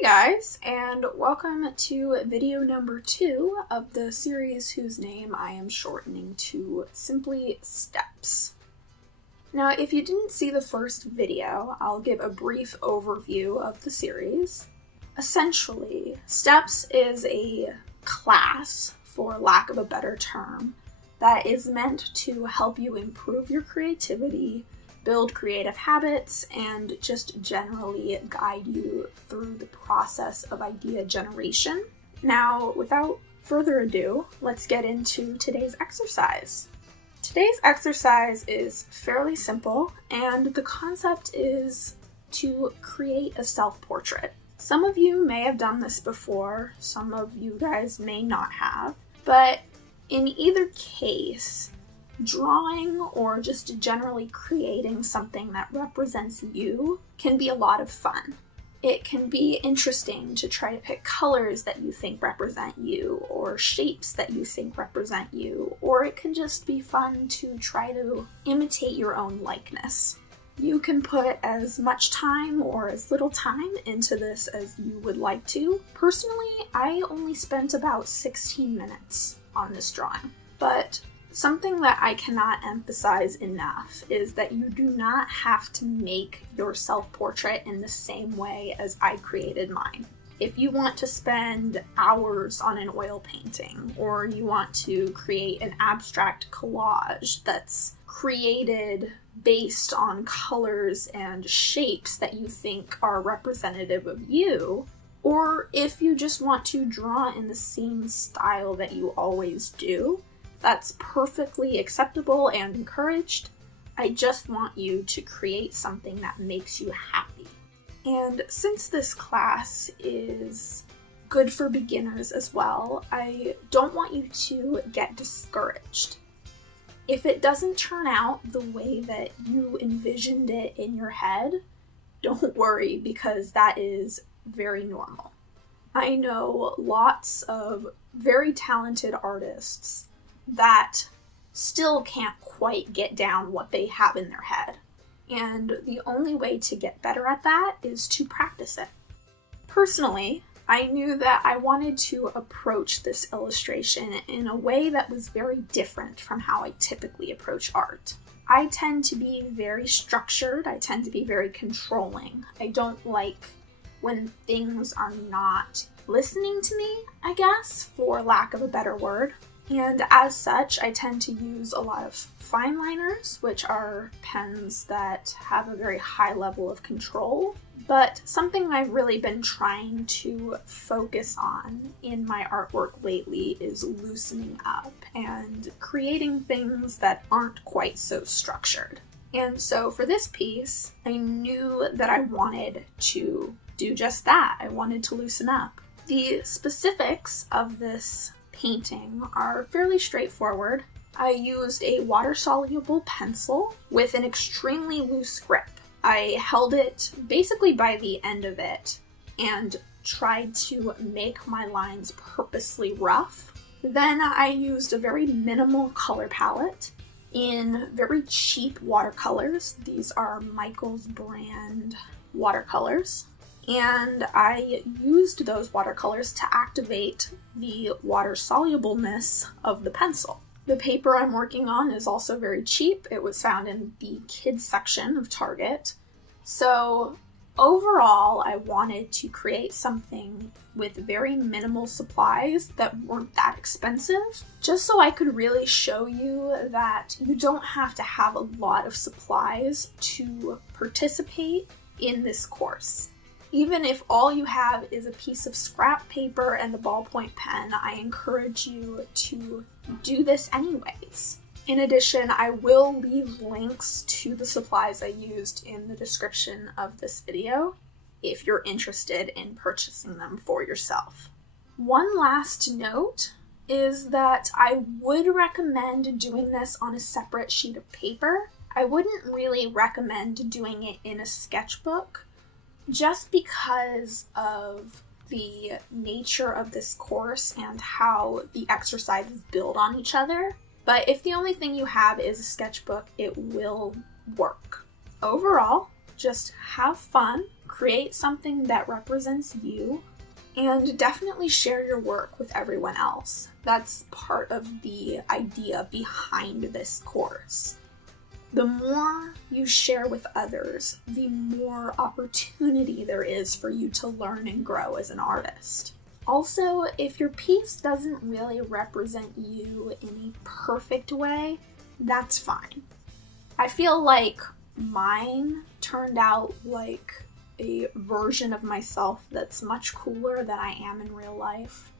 Hey guys, and welcome to video number 2 of the series whose name I am shortening to simply Steps. Now, if you didn't see the first video, I'll give a brief overview of the series. Essentially, Steps is a class, for lack of a better term, that is meant to help you improve your creativity, build creative habits, and just generally guide you through the process of idea generation. Now, without further ado, let's get into today's exercise. Today's exercise is fairly simple, and the concept is to create a self-portrait. Some of you may have done this before, some of you guys may not have, but in either case, drawing or just generally creating something that represents you can be a lot of fun. It can be interesting to try to pick colors that you think represent you, or shapes that you think represent you, or it can just be fun to try to imitate your own likeness. You can put as much time or as little time into this as you would like to. Personally, I only spent about 16 minutes on this drawing, but something that I cannot emphasize enough is that you do not have to make your self-portrait in the same way as I created mine. If you want to spend hours on an oil painting, or you want to create an abstract collage that's created based on colors and shapes that you think are representative of you, or if you just want to draw in the same style that you always do, that's perfectly acceptable and encouraged. I just want you to create something that makes you happy. And since this class is good for beginners as well, I don't want you to get discouraged. If it doesn't turn out the way that you envisioned it in your head, don't worry, because that is very normal. I know lots of very talented artists that still can't quite get down what they have in their head. And the only way to get better at that is to practice it. Personally, I knew that I wanted to approach this illustration in a way that was very different from how I typically approach art. I tend to be very structured, I tend to be very controlling. I don't like when things are not listening to me, I guess, for lack of a better word. And as such, I tend to use a lot of fine liners, which are pens that have a very high level of control. But something I've really been trying to focus on in my artwork lately is loosening up and creating things that aren't quite so structured. And so for this piece, I knew that I wanted to do just that. I wanted to loosen up. The specifics of this painting are fairly straightforward. I used a water-soluble pencil with an extremely loose grip. I held it basically by the end of it and tried to make my lines purposely rough. Then I used a very minimal color palette in very cheap watercolors. These are Michael's brand watercolors. And I used those watercolors to activate the water solubleness of the pencil. The paper I'm working on is also very cheap. It was found in the kids section of Target. So overall, I wanted to create something with very minimal supplies that weren't that expensive, just so I could really show you that you don't have to have a lot of supplies to participate in this course. Even if all you have is a piece of scrap paper and the ballpoint pen, I encourage you to do this anyways. In addition, I will leave links to the supplies I used in the description of this video if you're interested in purchasing them for yourself. One last note is that I would recommend doing this on a separate sheet of paper. I wouldn't really recommend doing it in a sketchbook, just because of the nature of this course and how the exercises build on each other. But if the only thing you have is a sketchbook, it will work. Overall, just have fun, create something that represents you, and definitely share your work with everyone else. That's part of the idea behind this course. The more you share with others, the more opportunity there is for you to learn and grow as an artist. Also, if your piece doesn't really represent you in a perfect way, that's fine. I feel like mine turned out like a version of myself that's much cooler than I am in real life.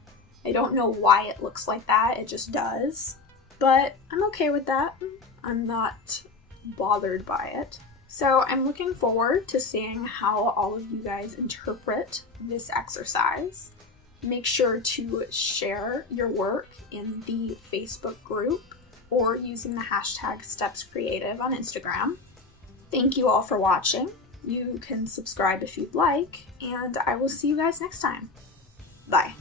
I don't know why it looks like that, it just does. But I'm okay with that. I'm not bothered by it. So I'm looking forward to seeing how all of you guys interpret this exercise. Make sure to share your work in the Facebook group or using the hashtag StepsCreative on Instagram. Thank you all for watching. You can subscribe if you'd like, and I will see you guys next time. Bye.